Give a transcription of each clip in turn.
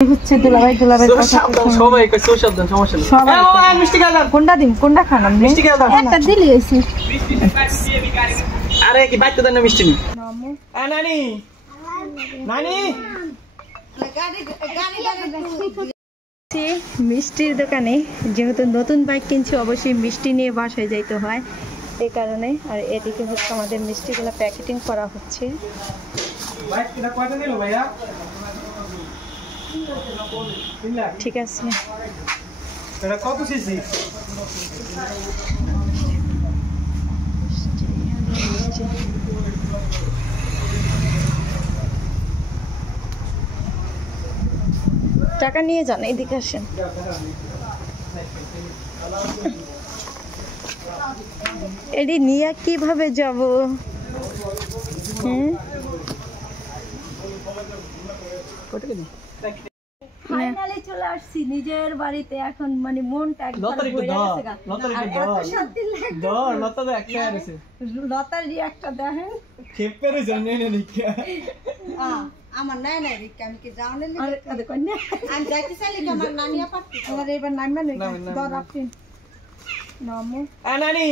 হচ্ছে দুলাভাই কথা সবাই কই সোশ্যাল দেন সমস্যা নেই সবাই মিষ্টি খাওয়া কোনটা দিন কোনটা খান মিষ্টি খাওয়া দাও একটা দিলি হইছে আরে কি বাইতে দেন মিষ্টি নি নানি নানি মিষ্টির দোকানে যেহেতু নতুন বাইক কিনছি অবশ্যই মিষ্টি নিয়ে বাসায় যাইতে হয় এই কারণে। আর এদিকে হচ্ছে আমাদের মিষ্টিগুলো প্যাকেটিং করা হচ্ছে। বাইক কিনা কয়টা দিল ভাইয়া? ঠিক আছে এটা কত সিসি? টাকা নিয়ে যান এদিকে আসেন। এডি নিয়ে কিভাবে যাব? ফাইনালি চলে আসছি নিজের বাড়িতে। এখন মানে মনটা একবার ভরে গেছে গা। আর এত শান্তি লাগে। দর লতা দে একটা আছে। লতার রিঅ্যাক্টটা দেখেন। খেপে রে জানে না নাকি। আমার নাই নাই রিকা আমি কি জানে না। আরে কোন না। আমি যাইতে চাইলে কি আমার নানিয়া পাচ্ছি। আমার এবার নামনা নই। দর আপনি। নামো। নানি।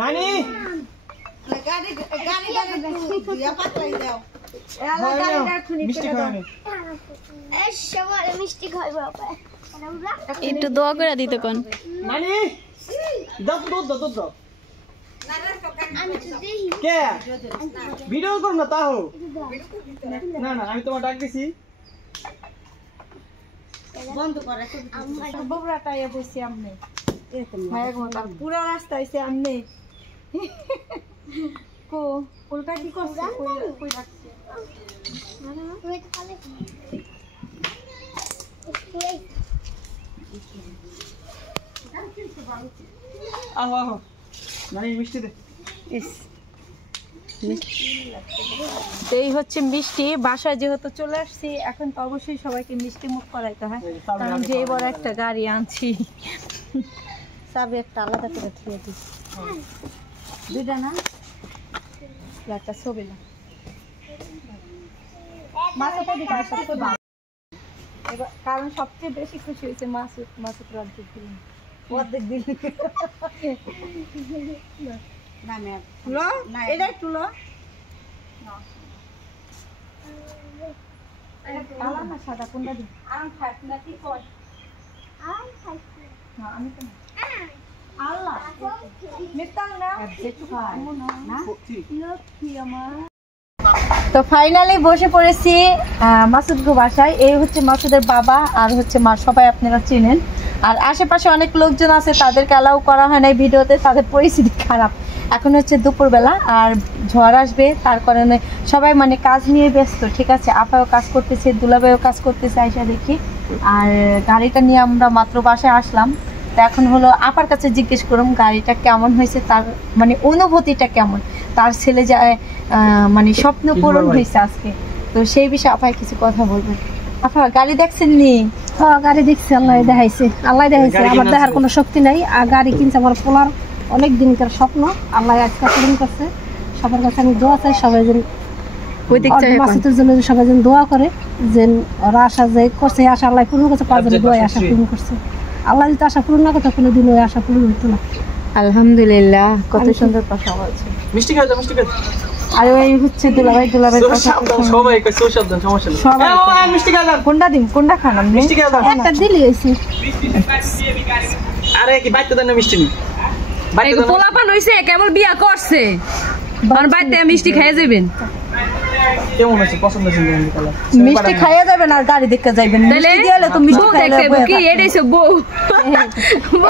নানি। গাড়ি দিয়া পাতলাই দাও। এলা গাড়িটা খুনি করে দাও। এই সবার মিষ্টি খাই বাবা। একটু দোয়া করে দিতে কোন। নানি। দুধ দাও। আমি তো দেই। কে? ভিডিও কর না তাও। না আমি তোমার ডাক দিছি। বন্ধ করে আমার ববরাটা এ বসে আমনে। মায়া গোটা পুরো রাস্তা আইছে আমনে। কো কোলটা কি করছে? কই রাখছে? তুই তো খালি আহো নানি মিষ্টি দে। এই হচ্ছে মিষ্টি। বাসায় যেহেতু চলে আসছি এখন তো অবশ্যই সবাইকে মিষ্টি মুখ করাইতে হয়, কারণ যে বড় একটা গাড়ি আনছি। সব একটা আলাদা করে ধুয়ে দিই। দুইটা না একটা ছবি না কারণ সবচেয়ে বেশি খুশি হয়েছে মাসুদ রাজ্য ফিল্ম অর্ধেক দিন। এটাই তুলো না সাদা কোনটা দিন আমি তো আল্লাহ মিতাল না তো ফাইনালি বসে পড়েছি মাসুদ গো বাসায়। এই হচ্ছে মাসুদের বাবা আর হচ্ছে মা, সবাই আপনারা চেনেন। আর আশেপাশে অনেক লোকজন আছে, তাদেরকে অ্যালাউ করা হয় না ভিডিওতে, তাদের পরিস্থিতি খারাপ। এখন হচ্ছে দুপুরবেলা আর ঝড় আসবে, তার কারণে সবাই মানে কাজ নিয়ে ব্যস্ত। ঠিক আছে, আপাও কাজ করতেছে, দুলাভাইও কাজ করতেছে আইসা দেখি। আর গাড়িটা নিয়ে আমরা মাত্র বাসায় আসলাম। তো এখন হলো আপার কাছে জিজ্ঞেস করুন গাড়িটা কেমন হয়েছে, তার মানে অনুভূতিটা কেমন, তার ছেলে যায় মানে স্বপ্ন পূরণ হয়েছে আজকে। তো সেই বিষয়ে আপায় কিছু কথা বলবেন। আপা গাড়ি দেখছেন নি? হ্যাঁ গাড়ি দেখছি, আল্লাহ দেখাইছে। আমার দেখার কোনো শক্তি নাই। আর গাড়ি কিনছে আমার পোলার অনেক দিনকার স্বপ্ন, আল্লাহ আজকে পূরণ করছে। সবার কাছে আমি দোয়া চাই, সবাই যেন মাসুদের জন্য সবাই যেন দোয়া করে, যেন ওরা আশা যে করছে আশা আল্লাহ পূরণ করছে, পাঁচজন দোয়ায় আশা পূরণ করছে। আল্লাহ যদি আশা পূরণ না করতে কোনোদিন ওই আশা পূরণ হতো না। আলহামদুলিল্লাহ, কত সুন্দর কথা বলছে। মিষ্টি খাওয়া মিষ্টি খাওয়া। আর ওই হচ্ছে দুলাভাই কথা সবাই কই সোশ্যাল দেন সমস্যা নেই সবাই মিষ্টি খাওয়া দাও। কোনটা দিন কোনটা খান মিষ্টি খাওয়া দাও একটা দিলি হইছে। আরে কি বাইতে দেন মিষ্টি নি বাইতে পোলাপান হইছে কেবল বিয়া করছে আর বাইতে মিষ্টি খেয়ে যাবেন। কেমন আছে পছন্দ হইছে নি কালার? মিষ্টি খাইয়া যাবেন আর গাড়ি দেখতে যাবেন। মিষ্টি দিলে তো মিষ্টি খাইলে কি এটাইছে বউ।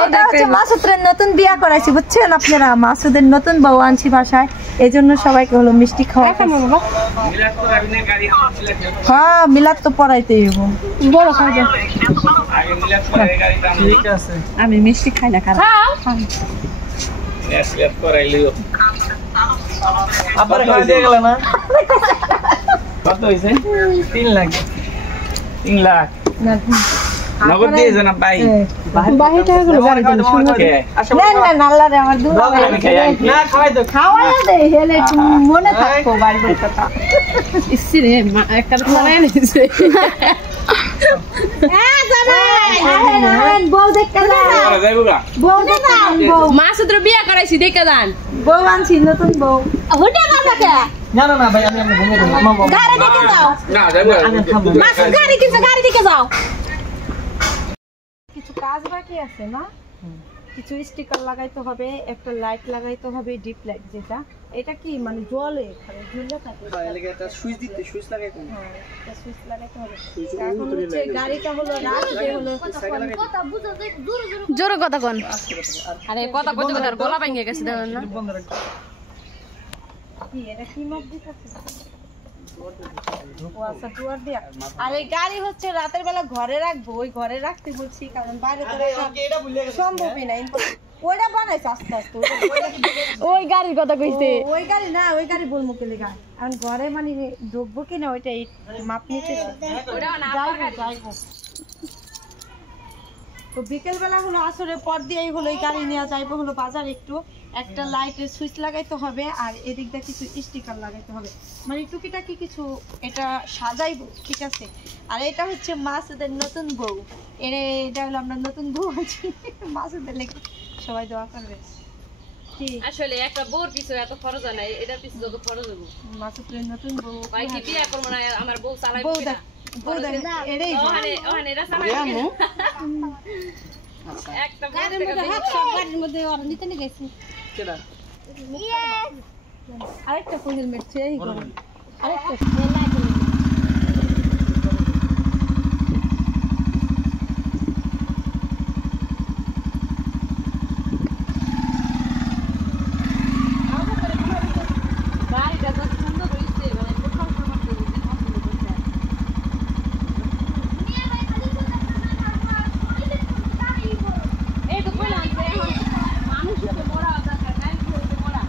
এটা হচ্ছে মাসুদের নতুন বিয়া করাইছি বুঝছেন আপনারা, মাসুদের নতুন বউ আনছি বাসায়, এইজন্য সবাইকে হলো মিষ্টি খাওয়া। হ্যাঁ মিলাদ তো পড়াইতেই হইব, বড় খাইবে। ঠিক আছে আমি মিষ্টি খাই না কারণ নেসলেট করাইলিও আবার খাই দিয়ে গেল না। কত হইছে? 3 লাখ 3 লাখ নগদ দিয়ে জানা ভাই ভাই টাকা করে গাড়ি দেন শুনুন। না না আল্লাহ রে আমার দুলা না খাওয়াই দাও খাওয়াই দে হেলে মনে থাকো বাড়ির কথা। ইসরে একটা খাওয়াই নিছে। যাইবো গা বউ না বউ মাসুদের বিয়া করাইছি দেখে যান বউ আনছি নতুন বউ ওটা বাবা কে না না না ভাই আমি ঘুমিয়ে দেব মামা গাড়ি দেখে যাও না যাইবো মাসুদ গাড়ি কিনছে গাড়ি দেখে যাও কিছু কাজ বাকি আছে না কিছু স্টিকার লাগাইতে হবে একটা লাইট লাগাইতে হবে ডিপ লাইট যেটা এটা কি মানে জলে এখানে ঝুলে থাকে এলাকা একটা সুইচ দিতে সুইচ লাগাই তুমি হ্যাঁ এটা সুইচ লাগাইতে হবে এখন হচ্ছে গাড়িটা হলো রাস্তা হলো জোরে কথা কোন আরে কথা কইতে কইতে গলা ভেঙে গেছে দেখেন না বন্ধ রাখ কি এটা কি মাপ দিতেছে ও আচ্ছা টুয়ার দিয়া আর এই গাড়ি হচ্ছে রাতের বেলা ঘরে রাখবো ওই ঘরে রাখতে বলছি কারণ বাইরে তো রাখা এটা ভুলে গেছে সম্ভবই না ওইটা বানাইছে আস্তে আস্তে ওই গাড়ির কথা কইছে ওই গাড়ি না ওই গাড়ি বলবো কেলে গা এখন ঘরে মানে ঢুকবো কিনা ওইটা মাপ নিতে যাইবো তো বিকেল বেলা হলো আসরের পর দিয়েই হলো এই গাড়ি নেওয়া যাইবো হলো বাজার একটু একটা লাইটের সুইচ লাগাইতে হবে আর এদিক দিয়ে কিছু স্টিকার লাগাইতে হবে মানে টুকিটাকি কিছু এটা সাজাইবো ঠিক আছে আর এটা হচ্ছে মাসুদের নতুন বউ এটা হলো আমরা নতুন বউ আছি মাসুদের লেগে সবাই দোয়া করবে কি আসলে একটা বউর পিছু এত খরচ হয় না এটার পিছু যত খরচ হবো মাসুদের নতুন বউ ভাই কি বিয়া করবো না আমার বউ চালাই বউ দেখ বউ দেখ এটাই ওখানে ওখানে এটা চালাই একটা গাড়ির মধ্যে হাত সব গাড়ির মধ্যে ওরা নিতে নিয়ে গেছে কেডা আরেকটা ফুল হেলমেট চেয়ে আরেকটা গাড়িটা তো সুন্দর হইছে মানে কোথাও করতে দিতে পছন্দ করছে এই তো কইলাম যে এখন মানুষকে মরা দরকার নাই বলতে মরা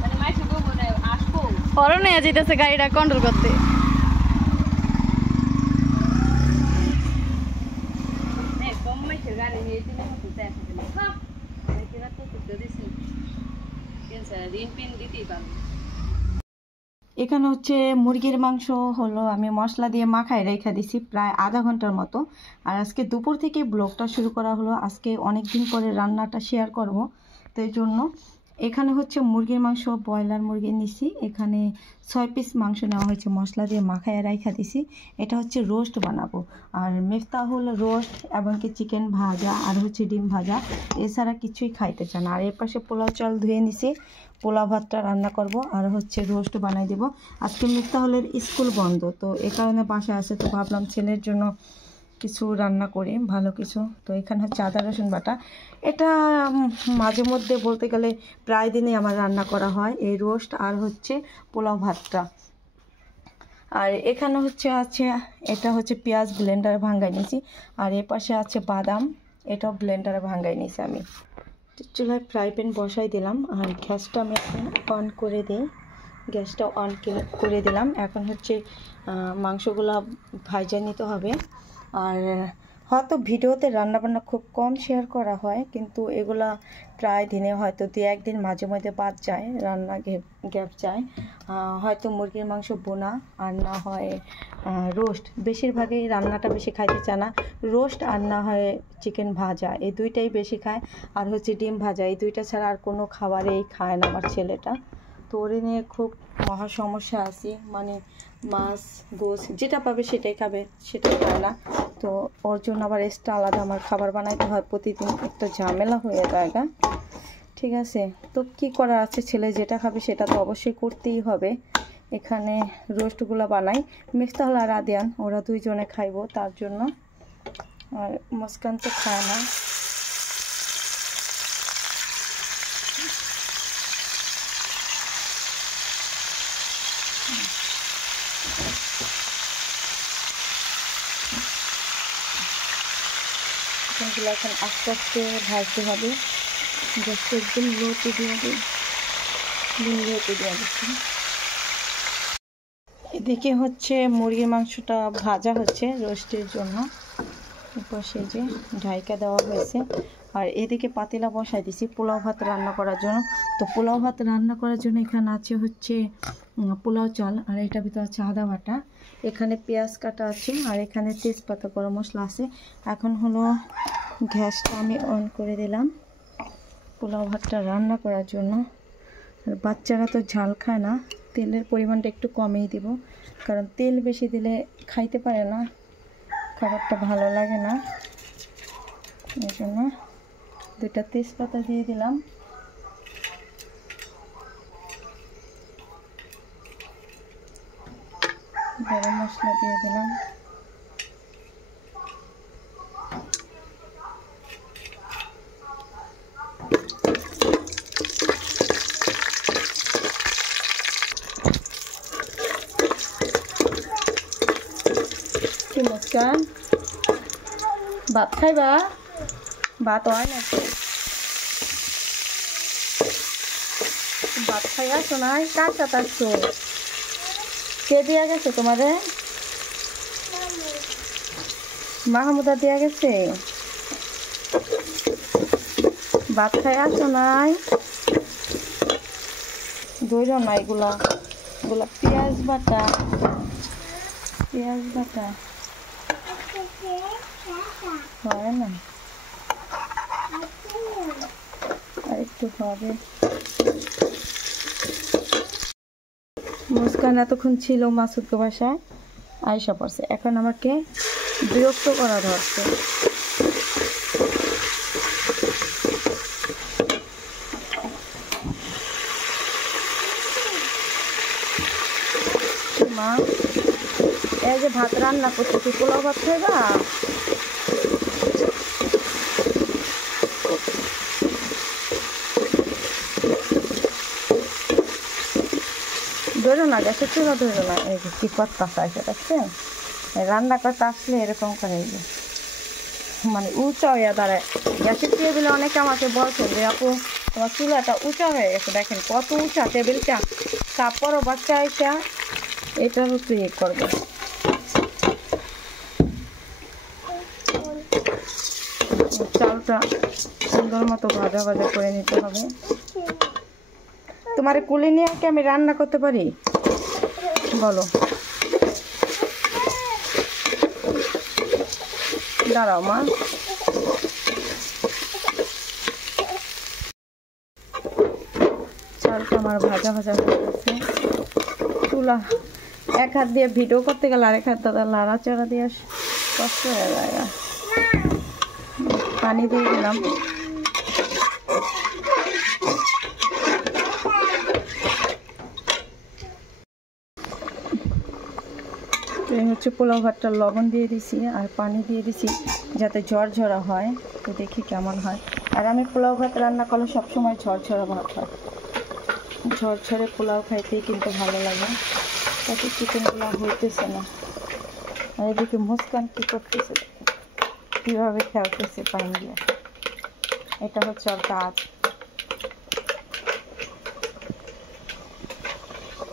মানে মাইছে গো মনে আসবো অরণ্য যেতেছে গাড়িটা কন্ট্রোল করতে একদম মাইছে গাড়ি নিয়ে দিলে হতো তাই আসলে হ্যাঁ এটা তো তো দিছি কেনসা দিন পিন দিতেই পারবো এখানে হচ্ছে মুরগির মাংস হলো আমি মশলা দিয়ে মাখায় রেখে দিছি প্রায় আধা ঘন্টার মতো আর আজকে দুপুর থেকে ব্লগটা শুরু করা হলো আজকে অনেক দিন পরে রান্নাটা শেয়ার করব তো এই জন্য এখানে হচ্ছে মুরগির মাংস ব্রয়লার মুরগি নিছি এখানে 6 পিস মাংস নেওয়া হয়েছে মশলা দিয়ে মাখায় রেখে দিছি এটা হচ্ছে রোস্ট বানাবো আর মিফতা হলো রোস্ট এবং কি চিকেন ভাজা আর হচ্ছে ডিম ভাজা এছাড়া কিছুই খাইতে চায় না আর এর পাশে পোলাও চাল ধুয়ে নিছি পোলাও ভাতটা রান্না করব আর হচ্ছে রোস্ট বানাই দেব আজকে মিফতা হলের স্কুল বন্ধ তো এই কারণে বাসায় আসে তো ভাবলাম ছেলের জন্য কিছু রান্না করি ভালো কিছু তো এখানে হচ্ছে আদা রসুন বাটা এটা মাঝে মধ্যে বলতে গেলে প্রায় দিনই আমার রান্না করা হয় এই রোস্ট আর হচ্ছে পোলাও ভাতটা আর এখানে হচ্ছে আছে এটা হচ্ছে পেঁয়াজ ব্লেন্ডারে ভাঙাই নিয়েছি আর এ পাশে আছে বাদাম এটাও ব্লেন্ডারে ভাঙাই নিয়েছি আমি চুলায় ফ্রাই প্যান বসাই দিলাম আর গ্যাসটা আমি এখন অন করে দিই গ্যাসটা অন করে দিলাম এখন হচ্ছে মাংসগুলো ভাজা নিতে হবে আর হয়তো ভিডিওতে রান্নাবান্না খুব কম শেয়ার করা হয় কিন্তু এগুলা প্রায় দিনে হয়তো 2-1 দিন মাঝে মধ্যে বাদ যায় রান্না গ্যাপ যায় হয়তো মুরগির মাংস বোনা আর না হয় রোস্ট বেশিরভাগই রান্নাটা বেশি খাইতে চায় না রোস্ট আর না হয় চিকেন ভাজা এই দুইটাই বেশি খায় আর হচ্ছে ডিম ভাজা এই দুইটা ছাড়া আর কোনো খাবারেই খায় না আমার ছেলেটা তো ওরে নিয়ে খুব মহা সমস্যা আছি মানে মাছ গোশ যেটা পাবে সেটাই খাবে সেটাই খায় না তো ওর জন্য আবার এক্সট্রা আলাদা আমার খাবার বানাইতে হয় প্রতিদিন একটা ঝামেলা হয়ে যায় ঠিক আছে তো কি করা আছে ছেলে যেটা খাবে সেটা তো অবশ্যই করতেই হবে এখানে রোস্টগুলো বানাই মিফতা হল আর আদিয়ান ওরা দুইজনে খাইবো তার জন্য আর মুস্কান তো খায় না চিকেনগুলো এখন আস্তে আস্তে ভাজতে হবে গ্যাসটা একদম লোতে দিয়ে দিই লোতে দিয়ে দিচ্ছি এদিকে হচ্ছে মুরগির মাংসটা ভাজা হচ্ছে রোস্টের জন্য পাশে যে ঢাইকা দেওয়া হয়েছে আর এদিকে পাতিলা বসাই দিছি পোলাও ভাত রান্না করার জন্য। তো পোলাও ভাত রান্না করার জন্য এখানে আছে হচ্ছে পোলাও চাল, আর এটার ভিতরে আছে আদা বাটা, এখানে পেঁয়াজ কাটা আছে, আর এখানে তেজপাতা গরম মশলা আছে। এখন হলো গ্যাসটা আমি অন করে দিলাম পোলাও ভাতটা রান্না করার জন্য। আর বাচ্চারা তো ঝাল খায় না, তেলের পরিমাণটা একটু কমিয়ে দিব, কারণ তেল বেশি দিলে খাইতে পারে না, খাবারটা ভালো লাগে না। এই জন্য 2টা তেজপাতা দিয়ে দিলাম, গরম মশলা দিয়ে দিলাম, কি মুস্কান ভাত খাইবা? ভাত হয় নাকি? ভাত খাই আসো নাই? কার সাথে আসছো? কে দিয়া গেছে তোমারে? মাহমুদা দিয়া গেছে? ভাত খাই আসো নাই? দইল না এগুলা, এগুলা পেঁয়াজ বাটা, পেঁয়াজ বাটা হয় না, আর একটু হবে। মুস্কান এতক্ষণ ছিল মাসুদকে বাসায়, আয়সা পড়ছে, এখন আমাকে বিরক্ত করা ধরছে। মা এই যে ভাত রান্না করছে, তুই পোলাও ভাত খাইবা? ধরো না, গ্যাসের চুলা ধরো না। এই যে কি কথা আছে দেখছেন, রান্না করতে আসলে এরকম করে, মানে উঁচা হয়ে দাঁড়ায়। গ্যাসের টেবিলে অনেকে আমাকে বলছে যে আপু তোমার চুলাটা উঁচা হয়ে গেছে, দেখেন কত উঁচা টেবিলটা, তারপরও বাচ্চা আইসা এটার উপরে ইয়ে করবে। চালটা সুন্দর মতো ভাজা ভাজা করে নিতে হবে। তোমার কুলে নিয়ে কি আমি রান্না করতে পারি বলো? দাঁড়াও মা, চালটা আমার ভাজা ভাজা হয়ে গেছে। চুলা এক হাত দিয়ে ভিডিও করতে গেলে আরেক হাত দাদা লাড়াচাড়া দিয়ে কষ্ট হয়ে যায়। পানি দিয়ে দিলাম, এই হচ্ছে পোলাও ভাতটা লবণ দিয়ে দিছি আর পানি দিয়ে দিছি যাতে ঝরঝরা হয়, তো দেখি কেমন হয়। আর আমি পোলাও ভাত রান্না করলে সবসময় ঝরঝরা ভাত হয়, ঝরঝরে পোলাও খাইতেই কিন্তু ভালো লাগে। তাতে চিকেন পোলাও হইতেছে না। আর এদিকে মুস্কান কী করতেছে, কীভাবে খেলতেছে পানি দিয়ে, এটা হচ্ছে ওর কাজ।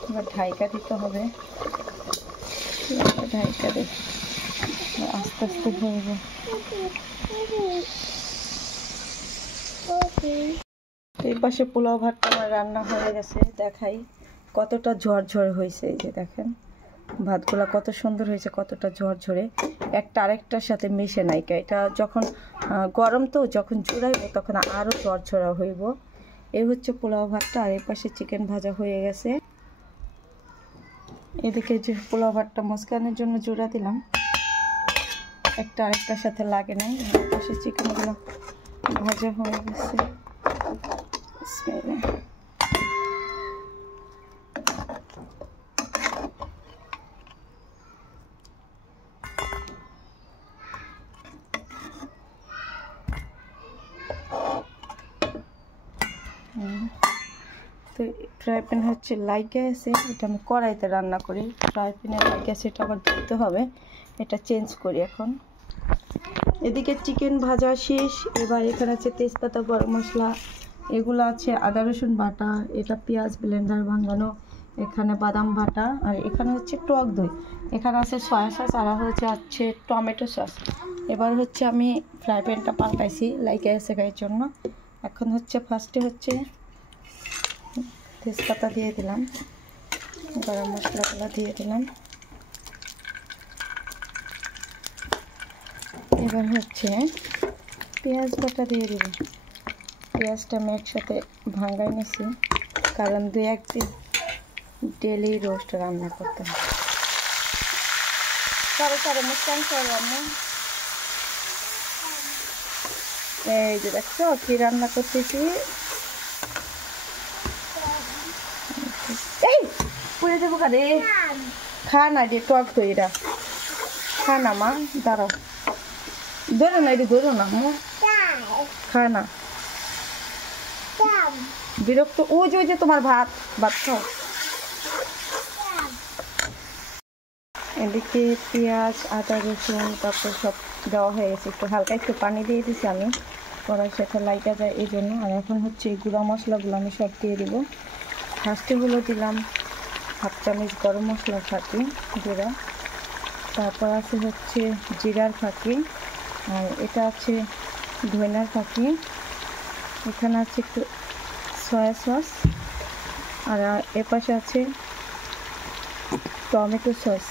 এবার ঢাইকা দিতে হবে, ঢাইকা দে, আস্তে আস্তে ধরবো। এই পাশে পোলাও ভাতটা আমার রান্না হয়ে গেছে, দেখাই কতটা ঝরঝরে হয়েছে। এই যে দেখেন ভাতগুলা কত সুন্দর হয়েছে, কতটা ঝরঝরে, একটা আরেকটার সাথে মিশে নাইকা। এটা যখন গরম তো যখন জুড়াইব তখন আরও ঝরঝরা হইব। এই হচ্ছে পোলাও ভাতটা। আর এই পাশে চিকেন ভাজা হয়ে গেছে। এদিকে যে পোলাও ভাতটা মুস্কানের জন্য জোড়া দিলাম, একটা আরেকটার সাথে লাগে নাই। এই পাশে চিকেনগুলো ভাজা হয়ে গেছে। তো ফ্রাই প্যান হচ্ছে লাইগে আছে, এটা আমি কড়াইতে রান্না করি। ফ্রাই প্যানে লাইগে আছে, এটা আবার ধুতে হবে, এটা চেঞ্জ করি এখন। এদিকে চিকেন ভাজা শেষ। এবার এখানে আছে তেজপাতা, গরম মশলা, এগুলো আছে আদা রসুন বাটা, এটা পেঁয়াজ ব্লেন্ডার ভাঙানো, এখানে বাদাম বাটা, আর এখানে হচ্ছে টক দই, এখানে আছে সয়া সস, আর হচ্ছে টমেটো সস। এবার হচ্ছে আমি ফ্রাই প্যানটা পাল্টাইছি লাইকে এসে গায়ের জন্য। এখন হচ্ছে ফার্স্টে হচ্ছে তেজপাতা দিয়ে দিলাম, গরম মশলাগুলো দিয়ে দিলাম। এবার হচ্ছে পেঁয়াজ বাটা দিয়ে দিব। পেঁয়াজটা আমি একসাথে ভাঙাই নিছি, কারণ 2-1 দিন ডেলি রোস্ট রান্না করতে হয়। সরে মুসকান করলাম না। এই যে দেখছো কি রান্না করতেছি। এই পুড়ে দেবো কারে, খা না রে, টক তো এরা খা না মা, দাঁড়াও, ধরো না, এটি ধরো না মা, খা না, বিরক্ত। ওই যে তোমার ভাত খাও। এদিকে পেঁয়াজ, আদা, রসুন তারপর সব দেওয়া হয়ে গেছে। একটু হালকা একটু পানি দিয়ে দিছি আমি, কড়াই সাথে লাইটা যায় এই জন্য। আর এখন হচ্ছে এই গুঁড়া মশলাগুলো আমি সব দিয়ে দিব। ফার্স্টে হলো দিলাম 1/2 চামচ গরম মশলার ফাঁকি গুঁড়া, তারপর আছে হচ্ছে জিরার ফাঁকি, আর এটা আছে ধনিয়ার ফাঁকি, এখানে আছে একটু সয়া সস, আর এপাশে আছে টমেটো সস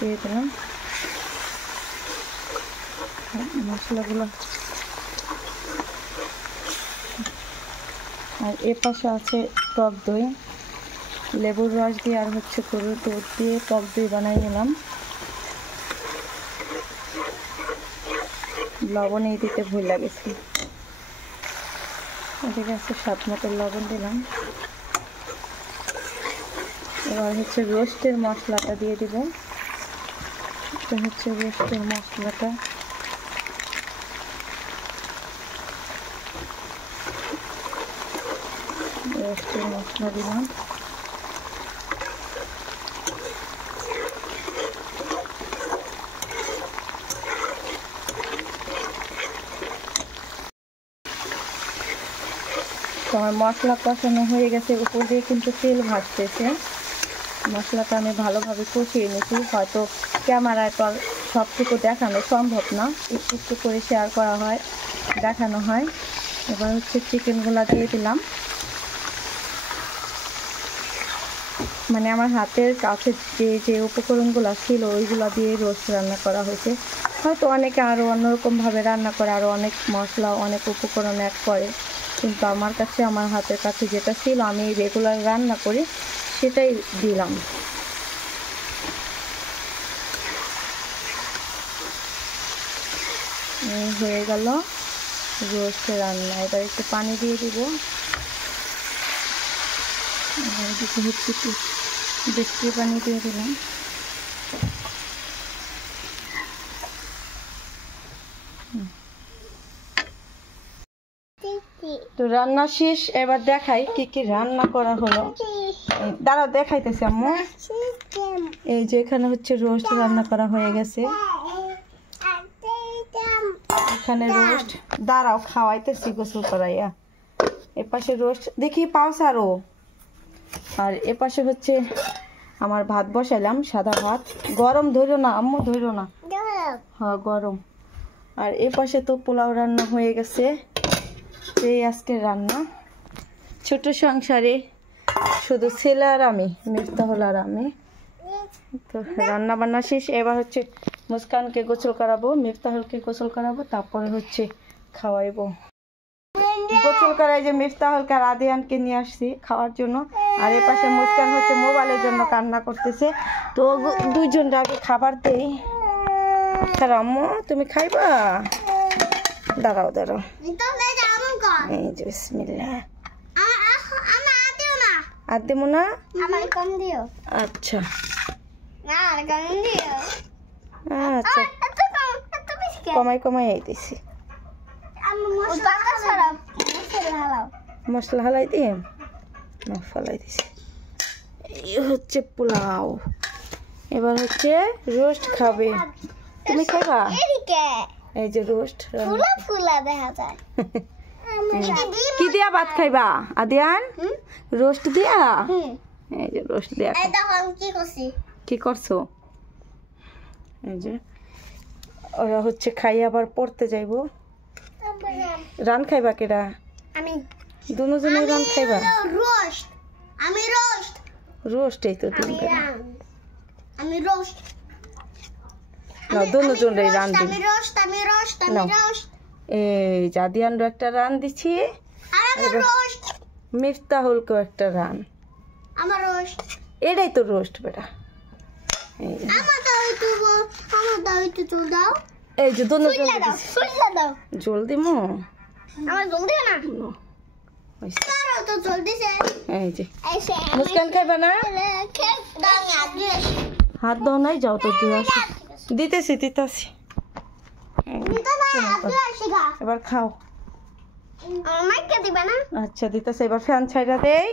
দিয়ে দিলাম। মশলাগুলো, আর এপাশে আছে টক দই, লেবুর রস দিয়ে আর হচ্ছে গরুর দুধ দিয়ে টক দই বানাই নিলাম। লবণ এই দিতে ভুল লাগেছে, এদিকে আছে স্বাদ মতো লবণ দিলাম। এবার হচ্ছে রোস্টের মশলাটা দিয়ে দিব। এটা হচ্ছে রোস্টের মশলাটা, রোস্টের মশলা দিলাম। আমার মশলা কষানো হয়ে গেছে, উপর দিয়ে কিন্তু তেল ভাসতেছে। মশলাটা আমি ভালোভাবে কষিয়ে নিয়েছি। হয়তো ক্যামেরায় তো সবটুকু দেখানো সম্ভব না, একটু একটু করে শেয়ার করা হয়, দেখানো হয়। এবার হচ্ছে চিকেনগুলো দিয়ে দিলাম। মানে আমার হাতের কাছে যে উপকরণগুলো ছিল ওইগুলো দিয়ে রোস্ট রান্না করা হয়েছে। হয়তো অনেকে আরও অন্যরকমভাবে রান্না করে, আরও অনেক মশলা অনেক উপকরণ অ্যাড করে, কিন্তু আমার কাছে আমার হাতের কাছে যেটা ছিল আমি রেগুলার রান্না করি সেটাই দিলাম। হয়ে গেল রোস্ট রান্না। এবার একটু পানি দিয়ে দিব, হচ্ছে একটু বেশি পানি দিয়ে দিলাম। তো রান্না শেষ, এবার দেখাই কি কি রান্না করা হলো। দাঁড়াও দেখাইতেছি আম্মু। এই যে এখানে হচ্ছে রোস্ট রান্না করা হয়ে গেছে, এখানে রোস্ট, দাঁড়াও খাওয়াইতেছি গোসল করাইয়া। এপাশে রোস্ট দেখি পাও সারো, আর এপাশে হচ্ছে আমার ভাত বসাইলাম, সাদা ভাত, গরম ধরো না আম্মু, ধরো না, হ্যাঁ গরম। আর এপাশে তো পোলাও রান্না হয়ে গেছে। এই আজকের রান্না, ছোট সংসারে শুধু ছেলে আর আমি, মিফতাহুল আর আমি। তো রান্না বান্না শেষ। এবার হচ্ছে মুস্কানকে গোসল করাবো, মিফতাহুলকে গোসল করাবো, তারপরে হচ্ছে খাওয়াইবো। গোসল করাই যে মিফতাহুলকে আর আদিয়ানকে নিয়ে আসছি খাওয়ার জন্য। আর এ পাশে মুস্কান হচ্ছে মোবাইলের জন্য কান্না করতেছে। তো দুইজন আগে খাবার দেই। আম্মু তুমি খাইবা? দাঁড়াও দাঁড়াও, এই যে বিসমিল্লাহ। আর দেবো না? আচ্ছা আচ্ছা, কমাই কমাই আইতেছি। মশলা হালাই দিয়ে ফালাই দিছি। এই হচ্ছে পোলাও। এবার হচ্ছে রোস্ট খাবে, তুমি খাইবা? এই যে রোস্ট, কি দিয়া ভাত খাইবা আদিয়ান? রোস্ট দিয়া? এই যে রোস্ট দিয়া। কি করছো? এই যে ওরা হচ্ছে খাই আবার পড়তে যাইবো। রান খাইবা কেডা? আমি দুজনে রান খাইবা? রোস্ট, আমি রোস্ট, রোস্ট এই তো দিন আমি রোস্ট, না দুজনে রান দিন। আমি রোস্ট, আমি রোস্ট, আমি নাও। রোস্ট, এই জাদিয়ানরও একটা রান দিছি, আমি রোস্ট, মিফতাহুলকেও একটা রান। আমার রোস্ট, এটাই তো রোস্ট বেটা। এই আমার দাও একটু চুল দাও, এই যে দুজন সুইলা দাও, সুইলা দাও, জল দিমু। আমার জল দিও না, হইছে। তারও তো জল দিছে, এই যে এসে মুস্কান খাইবা না? খেয়ে দাও না দিস, হাত দাও নাই, যাও তো দিয়ে আসো। দিতেছি দিতেছি। দিতে না দিস গা, এবার খাও। আমার মাইকে দিবা না? আচ্ছা দিতেছে, এবার ফ্যান ছাইড়া দেই।